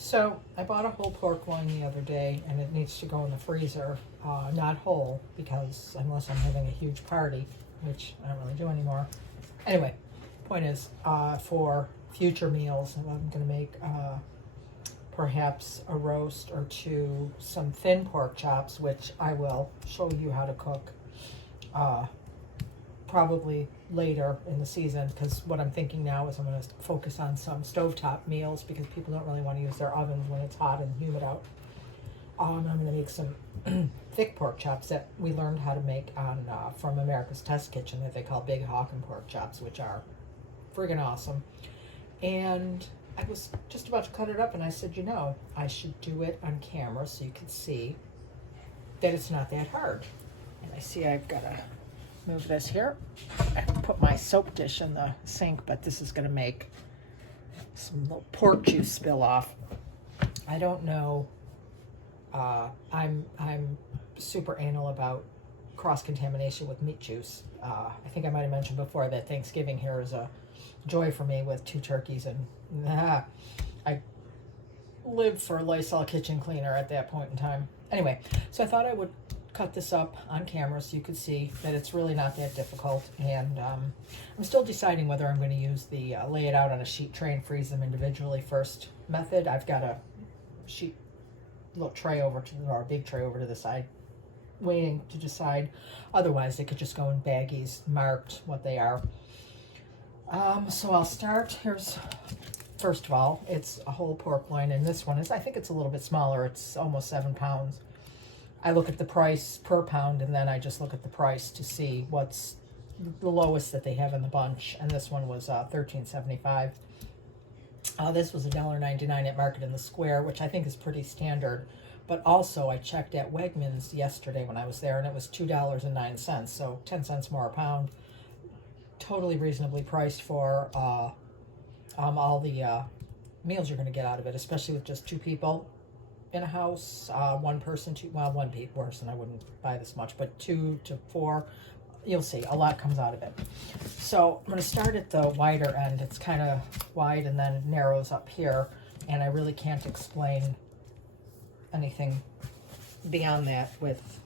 So I bought a whole pork loin the other day, and it needs to go in the freezer, not whole, because unless I'm having a huge party, which I don't really do anymore. Anyway, point is, for future meals, I'm going to make perhaps a roast or two, some thin pork chops, which I will show you how to cook probably later in the season, because what I'm thinking now is I'm going to focus on some stovetop meals because people don't really want to use their ovens when it's hot and humid out. I'm going to make some thick pork chops that we learned how to make on from America's Test Kitchen that they call Big Hawk and pork chops, which are friggin' awesome. And I was just about to cut it up, and I said, you know, I should do it on camera so you can see that it's not that hard. And I see I've got to move this here. I put my soap dish in the sink, but this is going to make some little pork juice spill off. I don't know. I'm super anal about cross-contamination with meat juice. I think I might have mentioned before that Thanksgiving here is a joy for me with 2 turkeys, and I lived for Lysol kitchen cleaner at that point in time. Anyway, so I thought I would cut this up on camera so you could see that it's really not that difficult. And I'm still deciding whether I'm going to use the lay it out on a sheet tray and freeze them individually first method. I've got a little tray over to or a big tray over to the side waiting to decide. Otherwise they could just go in baggies marked what they are. So I'll start. Here's, first of all, it's a whole pork loin, and this one is, I think it's a little bit smaller. It's almost 7 pounds. I look at the price per pound, and then I just look at the price to see what's the lowest that they have in the bunch. And this one was $13.75. This was $1.99 at Market in the Square, which I think is pretty standard. But also, I checked at Wegmans yesterday when I was there, and it was $2.09, so 10 cents more a pound. Totally reasonably priced for all the meals you're going to get out of it, especially with just 2 people in a house. One person, one person, I wouldn't buy this much, but 2 to 4, you'll see, a lot comes out of it. So I'm going to start at the wider end. It's kind of wide and then it narrows up here, and I really can't explain anything beyond that with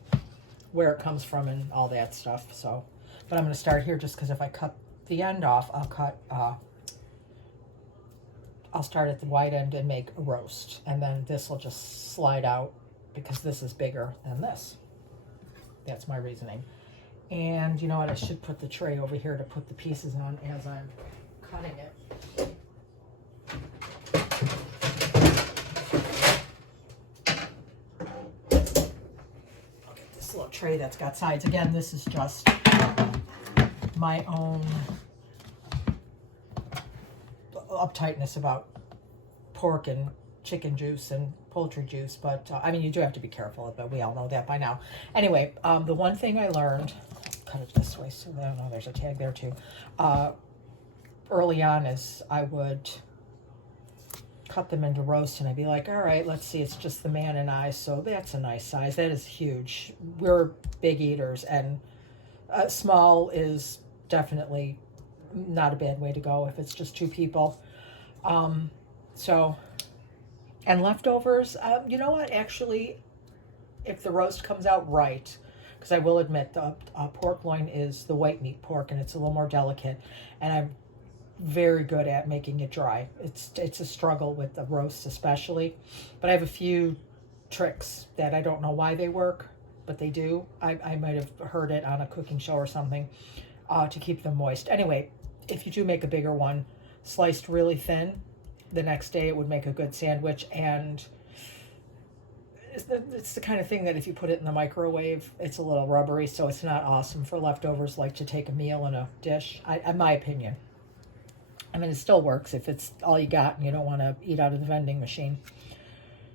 where it comes from and all that stuff. So, but I'm going to start here just because if I cut the end off, I'll start at the wide end and make a roast, and then this will just slide out because this is bigger than this. That's my reasoning. And you know what? I should put the tray over here to put the pieces on as I'm cutting it. I'll get this little tray that's got sides. Again, this is just my own uptightness about pork and chicken juice and poultry juice, but I mean, you do have to be careful, but we all know that by now. Anyway, the one thing I learned, cut it this way so that, oh, there's a tag there too, early on is I would cut them into roast, and I'd be like, all right, let's see, it's just the man and I, so that's a nice size. That is huge. We're big eaters, and small is definitely not a bad way to go if it's just 2 people. So, and leftovers, you know what, actually, if the roast comes out right, because I will admit the pork loin is the white meat pork, and it's a little more delicate, and I'm very good at making it dry. It's a struggle with the roast especially, but I have a few tricks that I don't know why they work, but they do. I might have heard it on a cooking show or something to keep them moist. Anyway, if you do make a bigger one, sliced really thin, the next day it would make a good sandwich, and it's the kind of thing that if you put it in the microwave, it's a little rubbery, so it's not awesome for leftovers, like to take a meal in a dish, in my opinion. I mean, it still works if it's all you got and you don't want to eat out of the vending machine.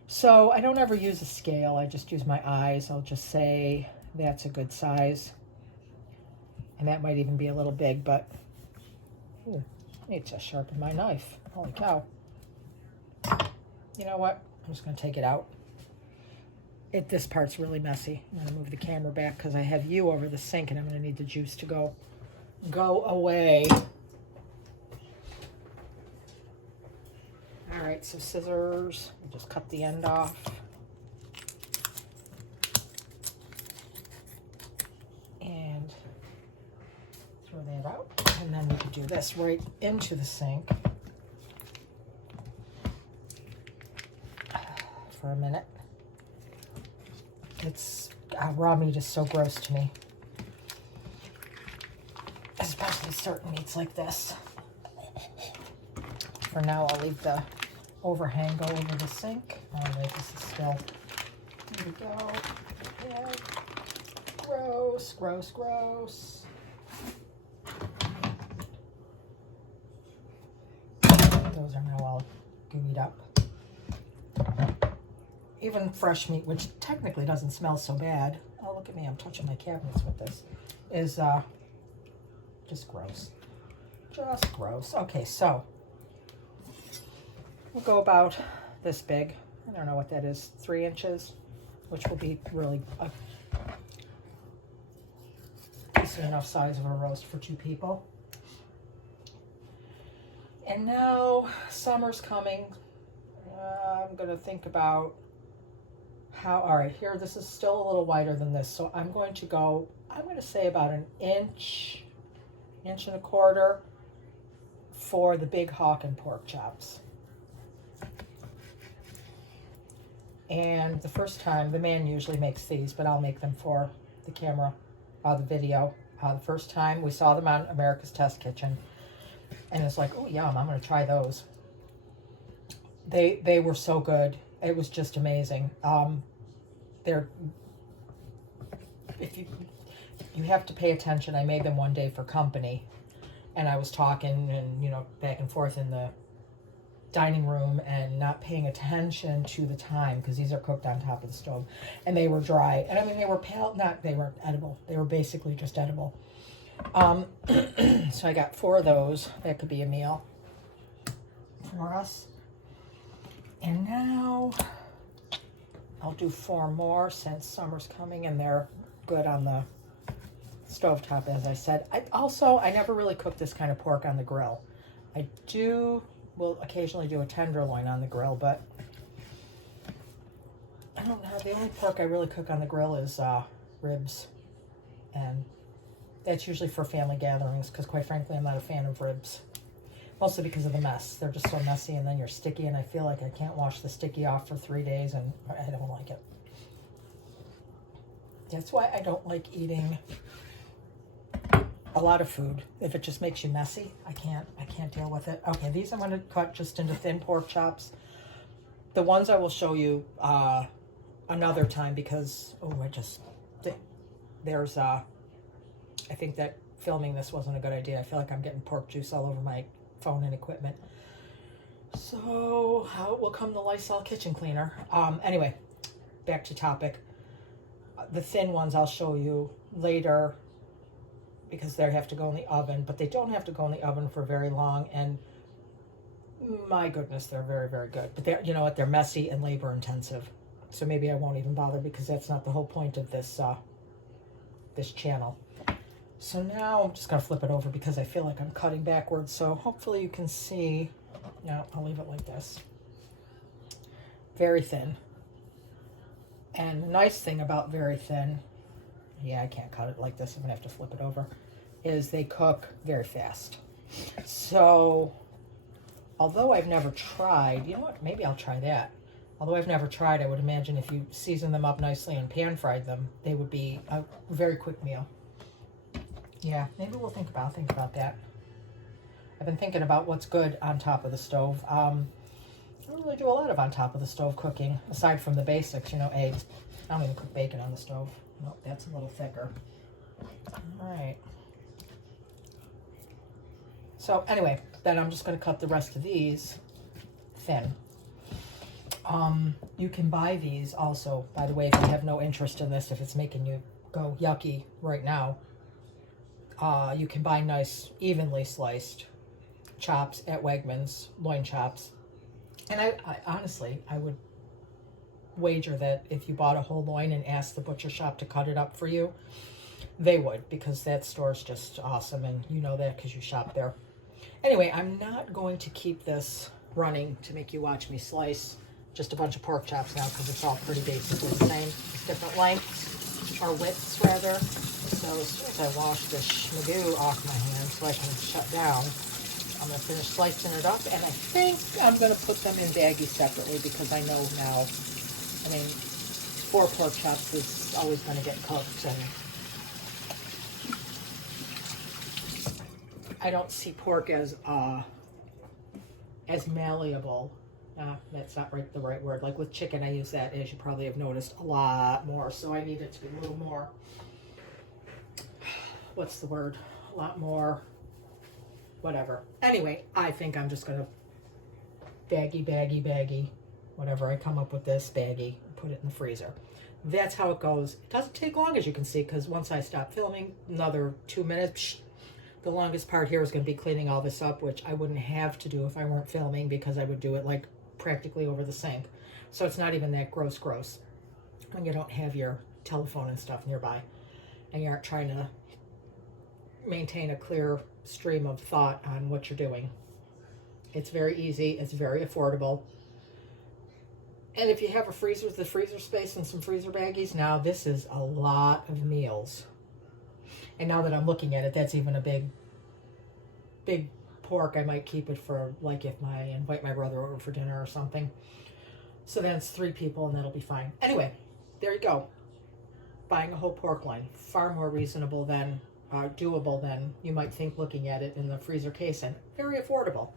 So I don't ever use a scale. I just use my eyes. I'll just say that's a good size. And that might even be a little big, but ooh, I need to sharpen my knife. Holy cow. You know what? I'm just going to take it out. This part's really messy. I'm going to move the camera back because I have you over the sink, and I'm going to need the juice to go away. All right. right, so scissors, we'll just cut the end off. And throw that out. And then we could do this right into the sink for a minute. It's raw meat is so gross to me, especially certain meats like this. For now, I'll leave the overhang go over the sink. Oh wait, this is still. Here we go. Yeah. Gross, gross, gross. Those are now all gooeyed up. Even fresh meat, which technically doesn't smell so bad. Oh, look at me, I'm touching my cabinets with this. Is just gross. Just gross. Okay, so we'll go about this big. I don't know what that is, 3 inches, which will be really a decent enough size of a roast for 2 people. And now summer's coming. I'm going to think about how, all right, here, this is still a little wider than this. So I'm going to say about an inch, inch and a quarter for the big hawk and pork chops. And the first time, the man usually makes these, but I'll make them for the camera, the video. The first time we saw them on America's Test Kitchen. And it's like, oh, yum, I'm going to try those. They were so good. It was just amazing. If you have to pay attention. I made them one day for company, and I was talking and, you know, back and forth in the dining room and not paying attention to the time, because these are cooked on top of the stove, and they were dry. And I mean, they were they weren't edible. They were basically just edible. So I got 4 of those. That could be a meal for us. And now I'll do 4 more since summer's coming and they're good on the stovetop, as I said. I never really cook this kind of pork on the grill. Will occasionally do a tenderloin on the grill, but I don't know. The only pork I really cook on the grill is ribs, and that's usually for family gatherings, because quite frankly, I'm not a fan of ribs. Mostly because of the mess. They're just so messy, and then you're sticky, and I feel like I can't wash the sticky off for 3 days, and I don't like it. That's why I don't like eating a lot of food. If it just makes you messy, I can't deal with it. Okay, these I'm going to cut just into thin pork chops. The ones I will show you another time, because I think that filming this wasn't a good idea. I feel like I'm getting pork juice all over my phone and equipment. So how will come the Lysol kitchen cleaner? Anyway, back to topic. The thin ones I'll show you later, because they have to go in the oven, but they don't have to go in the oven for very long. And my goodness, they're very, very good. But they're, you know what? They're messy and labor intensive. So maybe I won't even bother, because that's not the whole point of this this channel. So now I'm just going to flip it over, because I feel like I'm cutting backwards. So hopefully you can see. No, I'll leave it like this. Very thin. And the nice thing about very thin, yeah, I can't cut it like this. I'm going to have to flip it over, is they cook very fast. So although I've never tried, you know what? Maybe I'll try that. Although I've never tried, I would imagine if you season them up nicely and pan fried them, they would be a very quick meal. Yeah, maybe we'll think about that. I've been thinking about what's good on top of the stove. I don't really do a lot of on top of the stove cooking, aside from the basics, you know, eggs. I don't even cook bacon on the stove. Nope, that's a little thicker. All right. So anyway, then I'm just going to cut the rest of these thin. You can buy these also, by the way, if you have no interest in this, if it's making you go yucky right now. You can buy nice, evenly sliced chops at Wegmans, loin chops. And I honestly, I would wager that if you bought a whole loin and asked the butcher shop to cut it up for you, they would, because that store's just awesome, and you know that because you shop there. Anyway, I'm not going to keep this running to make you watch me slice just a bunch of pork chops now because it's all pretty basically the same. It's different lengths, or widths rather. So as soon as I wash this schmagoo off my hand so I can shut down, I'm going to finish slicing it up, and I think I'm going to put them in baggies separately because I know now, I mean, 4 pork chops is always going to get cooked, and I don't see pork as malleable. That's not the right word. Like with chicken, I use that, as you probably have noticed, a lot more. So I need it to be a little more, what's the word? A lot more, whatever. Anyway, I think I'm just going to baggy, whatever I come up with this, baggy, put it in the freezer. That's how it goes. It doesn't take long, as you can see, because once I stop filming, another 2 minutes, the longest part here is going to be cleaning all this up, which I wouldn't have to do if I weren't filming, because I would do it like practically over the sink. So it's not even that gross when you don't have your telephone and stuff nearby and you aren't trying to maintain a clear stream of thought on what you're doing. It's very easy. It's very affordable. And if you have a freezer with the freezer space and some freezer baggies, now this is a lot of meals. And now that I'm looking at it, that's even a big pork. I might keep it for, like, if I invite my brother over for dinner or something. So then it's 3 people and that'll be fine. Anyway, there you go. Buying a whole pork loin. Far more reasonable than, doable than you might think looking at it in the freezer case, and very affordable.